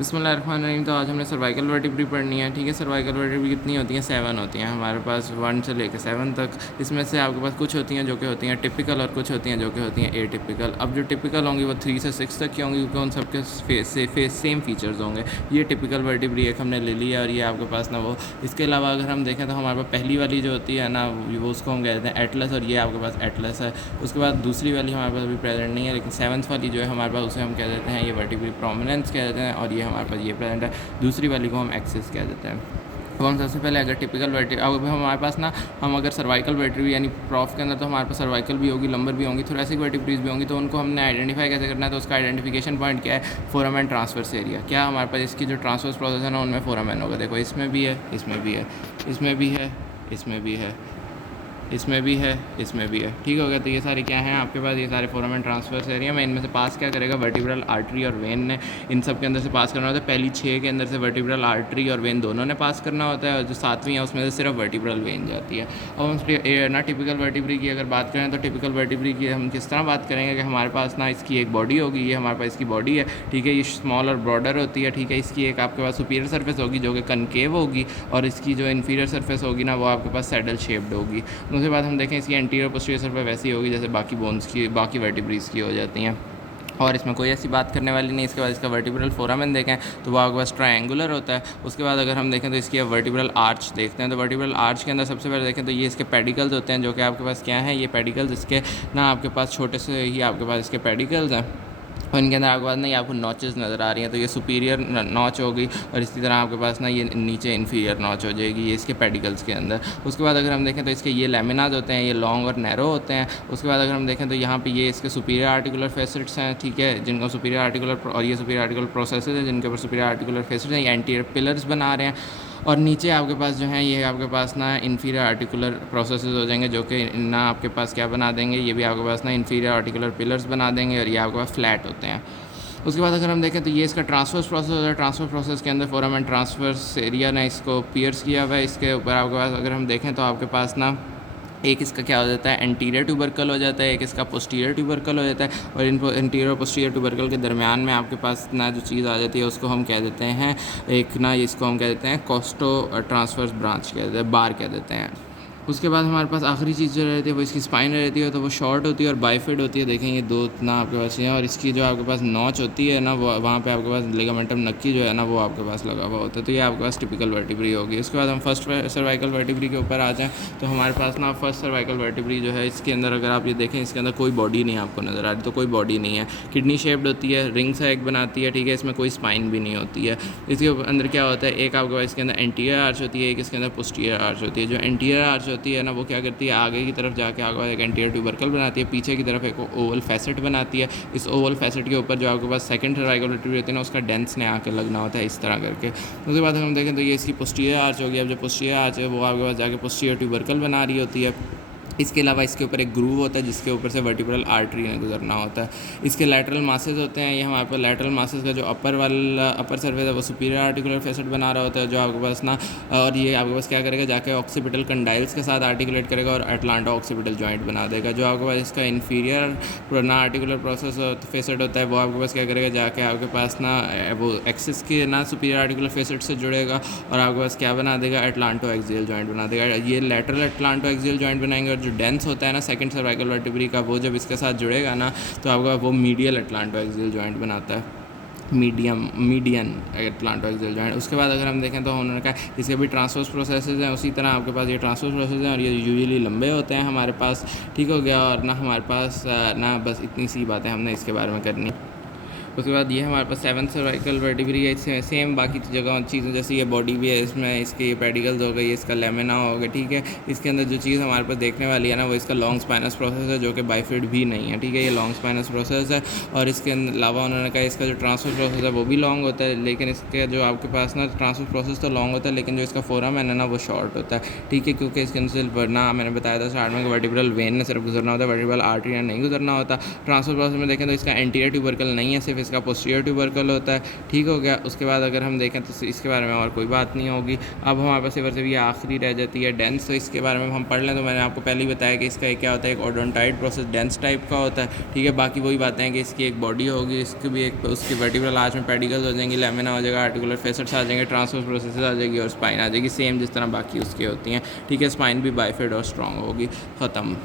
बिस्मिल्लाहिर्रहमानिर्रहीम। तो आज हमने सर्वाइकल वर्टिब्री पढ़नी है। ठीक है, सर्वाइकल वर्टिब्री कितनी होती हैं? 7 होती हैं हमारे पास, 1 से लेकर 7 तक। इसमें से आपके पास कुछ होती हैं जो कि होती हैं टिपिकल और कुछ होती हैं जो कि होती हैं एटिपिकल। अब जो टिपिकल होंगी वो 3 से 6 तक की होंगी क्योंकि उन सबके सेम फीचर्स होंगे। ये टिपिकल वर्टिब्री एक हमने ले लिया और ये आपके पास ना वो। इसके अलावा अगर हम देखें तो हमारे पास पहली वाली जो होती है ना वो उसको हम कहते हैं एटलस, और ये आपके पास एटलस है। उसके बाद दूसरी वाली हमारे पास अभी प्रेजेंट नहीं है, लेकिन 7th वाली जो है हमारे पास उसे हम कह देते हैं ये वर्टिब्री प्रोमिनेंस कह देते हैं, और ये हमारे पास ये प्रेजेंट है। दूसरी वाली को हम एक्सिस कह देते हैं। तो हम सबसे पहले अगर टिपिकल वर्टिब्री, अब हमारे पास ना हम अगर सर्वाइकल वर्टिब्री यानी प्रॉफ के अंदर तो हमारे पास सर्वाइकल भी होगी, लंबर भी होंगी, थोरेसिक वर्टिब्रीज भी होंगी। तो उनको हमने आइडेंटिफाई कैसे करना है? तो उसका आइडेंटिफिकेशन पॉइंट क्या है? Foramen transverse area. क्या हमारे पास इसकी जो ट्रांसवर्स प्रोसेस है ना उनमें फोरामेन होगा। देखो इसमें भी है, इसमें भी है, इसमें भी है, इसमें भी है, इसमें भी है, इसमें भी है। ठीक हो गया। तो ये सारे क्या हैं आपके पास? ये सारे फोरामेन ट्रांसफर्स एरिया में इनमें से पास क्या करेगा? वर्टिब्रल आर्टरी और वेन ने इन सब के अंदर से पास करना होता है। पहली 6 के अंदर से वर्टिब्रल आर्टरी और वेन दोनों ने पास करना होता है, और जो 7वीं है उसमें से सिर्फ वर्टिब्रल वेन जाती है। अब हम ना टिपिकल वर्टिब्री की अगर बात करें तो टिपिकल वर्टिब्री की हम किस तरह बात करेंगे कि हमारे पास ना इसकी एक बॉडी होगी, ये हमारे पास इसकी बॉडी है। ठीक है, ये स्मॉल और ब्रॉडर होती है। ठीक है, इसकी एक आपके पास सुपीरियर सर्फेस होगी जो कि कनकेव होगी, और इसकी जो इन्फीरियर सर्फेस होगी ना वो आपके पास सैडल शेप्ड होगी। उसके बाद हम देखें इसकी एंटीरियर पोस्टीरियर सर्फेस वैसी होगी जैसे बाकी बोन्स की, बाकी वर्टिब्रीज की हो जाती हैं, और इसमें कोई ऐसी बात करने वाली नहीं। इसके बाद इसका वर्टिब्रल फोरामेन देखें तो वो आपके पास ट्रायंगुलर होता है। उसके बाद अगर हम देखें तो इसकी वर्टिब्रल आर्च देखते हैं, तो वर्टिब्रल आर्च के अंदर सबसे पहले देखें तो ये इसके पेडिकल्स होते हैं जो कि आपके पास क्या हैं? ये पेडिकल्स इसके ना आपके पास छोटे से ही आपके पास इसके पेडिकल्स हैं, और इनके अंदर आपके पास ना ये आपको नॉचेस नज़र आ रही हैं। तो ये सुपीरियर नॉच होगी, और इसी तरह आपके पास ना ये नीचे इन्फीरियर नॉच हो जाएगी, ये इसके पेडिकल्स के अंदर। उसके बाद अगर हम देखें तो इसके ये लेमिनाज होते हैं, ये लॉन्ग और नैरो होते हैं। उसके बाद अगर हम देखें तो यहाँ पे ये इसके सुपीरियर आर्टिकुलर फेसेट्स हैं। ठीक है, जिनको सुपीरियर आर्टिकुलर, और ये सुपीरियर आर्टिकुलर प्रोसेसेस हैं जिनके ऊपर सुपीरियर आर्टिकुलर फेसेट्स हैं, ये एंटीरियर पिलर्स बना रहे हैं। और नीचे आपके पास जो है ये आपके पास ना इन्फीरियर आर्टिकुलर प्रोसेसेस हो जाएंगे जो कि ना आपके पास क्या बना देंगे? ये भी आपके पास ना इन्फीरियर आर्टिकुलर पिलर्स बना देंगे, और ये आपके पास फ्लैट होते हैं। उसके बाद अगर हम देखें तो ये इसका ट्रांसफर्स प्रोसेस होता है। ट्रांसफर प्रोसेस के अंदर फोरामेन ट्रांसफर्स एरिया ने इसको पियर्स किया हुआ है। इसके ऊपर आपके पास अगर हम देखें तो आपके पास ना एक इसका क्या हो जाता है? एंटीरियर ट्यूबरकल हो जाता है, एक इसका पोस्टीरियर ट्यूबरकल हो जाता है, और इन एंटीरियर और पोस्टीरियर ट्यूबरकल के दरमियान में आपके पास ना जो चीज़ आ जाती है उसको हम कह देते हैं एक ना, इसको हम कह देते हैं कोस्टो ट्रांसफर्स ब्रांच कह देते हैं, बार कह देते हैं। उसके बाद हमारे पास आखिरी चीज़ जो रहती है वो इसकी स्पाइन रहती है, तो वो शॉर्ट होती है और बाइफिड होती है। देखें ये दो ना आपके पास हैं, और इसकी जो आपके पास नॉच होती है ना वो वहाँ पे आपके पास लिगामेंटम नक्की जो है ना वो आपके पास लगा हुआ होता है। तो ये आपके पास टिपिकल वर्टिब्री होगी। उसके बाद हम फर्स्ट सर्वाइकल वर्टिब्री के ऊपर आ जाएँ तो हमारे पास ना फर्स्ट सर्वाइकल वर्टिब्री जो है इसके अंदर अगर आप ये देखें इसके अंदर कोई बॉडी नहीं आपको नज़र आ रही, तो कोई बॉडी नहीं है, किडनी शेप्ड होती है, रिंग सा एक बनाती है। ठीक है, इसमें कोई स्पाइन भी नहीं होती है। इसके अंदर क्या होता है? एक आपके पास इसके अंदर एंटीरियर आर्च होती है, एक इसके अंदर पोस्टीरियर आर्च होती है। जो एंटीरियर आर्च होती है ना वो क्या करती है? आगे की तरफ जाके आगे एक एंटीरियर ट्यूबरकल बनाती है, पीछे की तरफ एक ओवल फैसेट बनाती है। इस ओवल फैसेट के ऊपर जो आपके पास सेकंड सर्वाइकल वर्टिब्री होती है ना उसका डेंस ने आके लगना होता है इस तरह करके। उसके बाद हम देखें तो ये इसकी पोस्टीरियर आर्च होगी। अब जो पोस्टीरियर आर्च है वो आपके पास जाके पोस्टीरियर ट्यूबरकल बना रही होती है। इसके अलावा इसके ऊपर एक ग्रूव होता है जिसके ऊपर से वर्टिब्रल आर्टरी ने गुजरना होता है। इसके लैटरल मासेस होते हैं, ये हमारे पास लैटरल मासेस का जो अपर सर्फेस है वो सुपीरियर आर्टिकुलर फेसेट बना रहा होता है जो आपके पास ना, और ये आपके पास क्या करेगा? जाके ऑक्सीपिटल कंडाइल्स के साथ आर्टिकुलेट करेगा और अटलांटा ऑक्सीपिटल जॉइंट बना देगा। जो आपके पास इसका इन्फीरियर ना आर्टिकुलर प्रोसेस फेसेट होता है वो आपके पास क्या करेगा? जाके आपके पास ना वो एक्सिस के ना सुपीरियर आर्टिकुलर फेसेट से जुड़ेगा, और आपके पास क्या बना देगा? अटलांटो एक्सियल जॉइंट बना देगा। ये लैटरल अटलांटो एक्सियल जॉइंट बनाएंगे, और जो डेंस होता है ना सेकंड सर्वाइकल वर्टिब्री का वो जब इसके साथ जुड़ेगा ना तो आपका वो मीडियल अटलांटो एक्सियल जॉइंट बनाता है, मीडियन अटलांटो एक्सियल जॉइंट। उसके बाद अगर हम देखें तो उन्होंने कहा इसके भी ट्रांसफर्स प्रोसेसेस हैं, उसी तरह आपके पास ये ट्रांसफर्स प्रोसेस हैं और ये यूजुअली लंबे होते हैं हमारे पास। ठीक हो गया, और ना हमारे पास ना बस इतनी सी बातें हमने इसके बारे में करनी। उसके बाद ये हमारे पास 7th सर्वाइकल वर्टिब्री है। इसमें सेम बाकी जगह चीज़ों जैसे ये बॉडी भी है, इसमें इसके ये पेडिकल्स हो गई, इसका लेमिना हो गया। ठीक है, इसके अंदर जो चीज़ हमारे पास देखने वाली है ना वो इसका लॉन्ग स्पाइनस प्रोसेस है जो कि बाइफिड भी नहीं है। ठीक है, ये लॉन्ग स्पाइनस प्रोसेस है, और इसके अलावा उन्होंने कहा इसका जो ट्रांसफर प्रोसेस है वो भी लॉन्ग होता है, लेकिन इसके जो आपके पास ना ट्रांसफर प्रोसेस तो लॉन्ग होता है लेकिन जो इसका फोरामेन है ना वो शॉर्ट होता है। ठीक है, क्योंकि इसके अंदर ना मैंने बताया था स्टार्ट में वर्टिब्रल वेन ने सिर्फ गुजरना होता है, वर्टिब्रल आर्टरी ने नहीं गुजरना होता। ट्रांसफर प्रोसेस में देखें तो इसका एंटीरियर ट्यूबरकल नहीं है, सिर्फ इसका पोस्टीरियर ट्यूबरकल होता है। ठीक हो गया। उसके बाद अगर हम देखें तो इसके बारे में और कोई बात नहीं होगी। अब हमारे पास सिर्फ ये आखिरी रह जाती है डेंस। तो इसके बारे में हम पढ़ लें तो मैंने आपको पहले ही बताया कि इसका एक क्या होता है, एक ओडोंटाइड प्रोसेस डेंस टाइप का होता है। ठीक है, बाकी वही बातें हैं कि इसकी एक बॉडी होगी, इसकी भी एक उसकी वर्टिब्रल आर्च में पेडिकल्स हो जाएंगी, लेमिना हो जाएगा, आर्टिकुलर फेसेट्स आ जाएंगे, ट्रांसवर्स प्रोसेसेस आ जाएगी और स्पाइन आ जाएगी, सेम जिस तरह बाकी उसकी होती हैं। ठीक है, स्पाइन भी बाइफिड और स्ट्रॉन्ग होगी। ख़त्म।